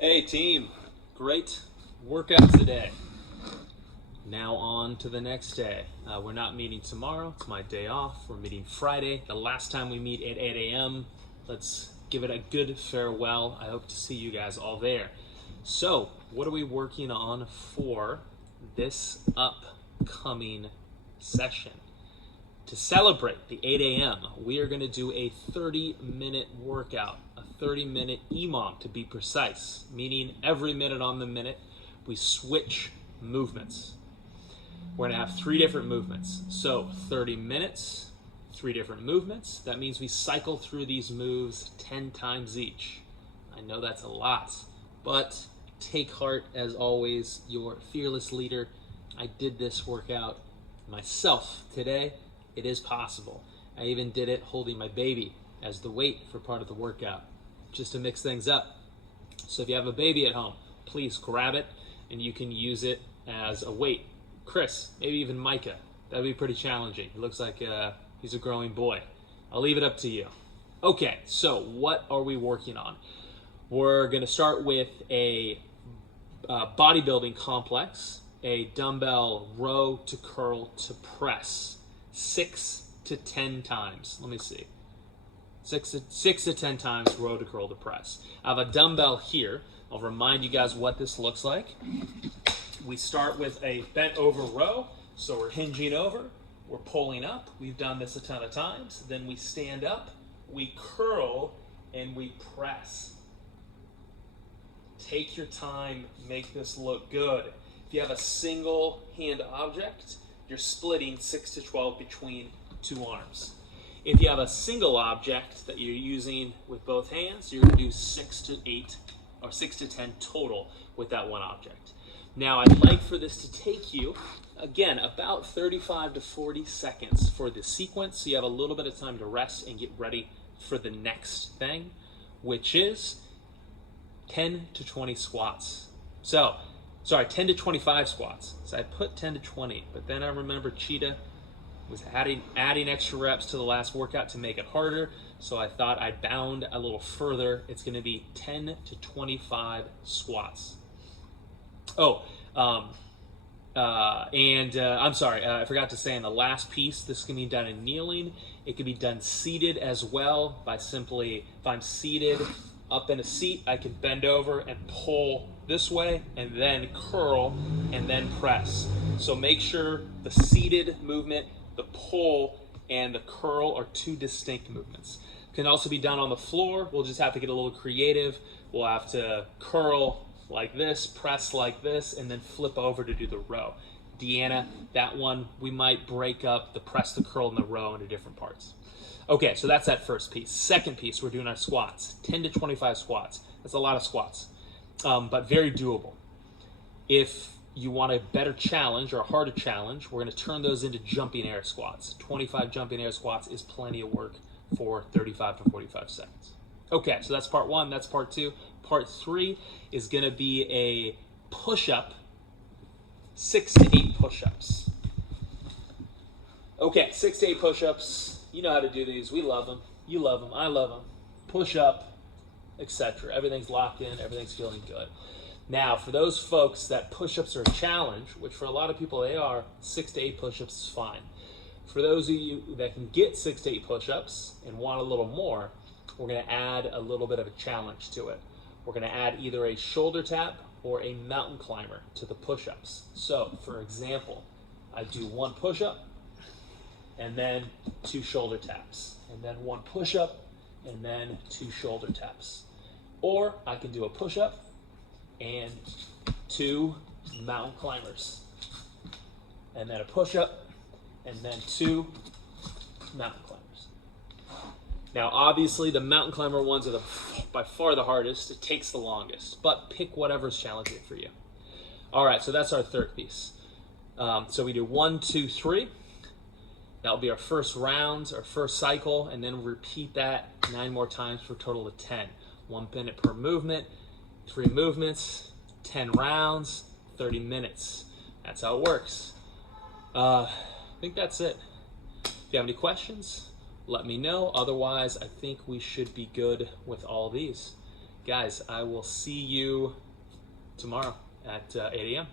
Hey team, great workout today. Now on to the next day. We're not meeting tomorrow, it's my day off. We're meeting Friday, the last time we meet at 8 a.m. Let's give it a good farewell. I hope to see you guys all there. So, what are we working on for this upcoming session? To celebrate the 8 a.m., we are going to do a 30-minute workout, a 30-minute EMOM to be precise, meaning every minute on the minute we switch movements. We're going to have 3 different movements. So 30 minutes, 3 different movements. That means we cycle through these moves 10 times each. I know that's a lot, but take heart as always, your fearless leader. I did this workout myself today. It is possible. I even did it holding my baby as the weight for part of the workout, just to mix things up. So if you have a baby at home, please grab it and you can use it as a weight. Chris, maybe even Micah, that'd be pretty challenging. It looks like he's a growing boy. I'll leave it up to you. Okay, so what are we working on? We're gonna start with a bodybuilding complex, a dumbbell row to curl to press. 6 to 10 times. Let me see. 6 to 10 times row to curl to press. I have a dumbbell here. I'll remind you guys what this looks like. We start with a bent over row. So we're hinging over. We're pulling up. We've done this a ton of times. Then we stand up. We curl and we press. Take your time. Make this look good. If you have a single hand object, you're splitting 6 to 12 between 2 arms. If you have a single object that you're using with both hands, you're going to do 6 to 8 or 6 to 10 total with that one object. Now, I'd like for this to take you, again, about 35 to 40 seconds for the sequence, so you have a little bit of time to rest and get ready for the next thing, which is 10 to 20 squats. 10 to 25 squats. So I put 10 to 20, but then I remember Cheetah was adding extra reps to the last workout to make it harder, so I thought I'd bound a little further. It's going to be 10 to 25 squats. I'm sorry, I forgot to say in the last piece, this can be done in kneeling. It can be done seated as well by simply, if I'm seated up in a seat, I can bend over and pull this way and then curl and then press. So make sure the seated movement, the pull, and the curl are 2 distinct movements. Can also be done on the floor. We'll just have to get a little creative. We'll have to curl like this, press like this, and then flip over to do the row. Deanna, that one, we might break up the press, the curl, and the row into different parts. Okay, so that's that first piece. Second piece, we're doing our squats. 10 to 25 squats. That's a lot of squats, but very doable. If you want a better challenge or a harder challenge, we're going to turn those into jumping air squats. 25 jumping air squats is plenty of work for 35 to 45 seconds. Okay, so that's part 1. That's part 2. Part 3 is going to be a push-up, 6 to 8 push-ups. Okay, 6 to 8 push-ups. You know how to do these. We love them. You love them. I love them. Push up, etc. Everything's locked in. Everything's feeling good. Now, for those folks that push-ups are a challenge, which for a lot of people they are, 6 to 8 push-ups is fine. For those of you that can get 6 to 8 push-ups and want a little more, we're going to add a little bit of a challenge to it. We're going to add either a shoulder tap or a mountain climber to the push-ups. So, for example, I do 1 push-up, and then 2 shoulder taps, and then 1 push-up, and then 2 shoulder taps. Or I can do a push-up and 2 mountain climbers, and then a push-up, and then 2 mountain climbers. Now, obviously, the mountain climber ones are by far the hardest. It takes the longest, but pick whatever's challenging for you. All right, so that's our third piece. So we do 1, 2, 3. That'll be our first round, our first cycle, and then repeat that 9 more times for a total of 10. 1 minute per movement, 3 movements, 10 rounds, 30 minutes. That's how it works. I think that's it. If you have any questions, let me know. Otherwise, I think we should be good with all these. Guys, I will see you tomorrow at 8 a.m.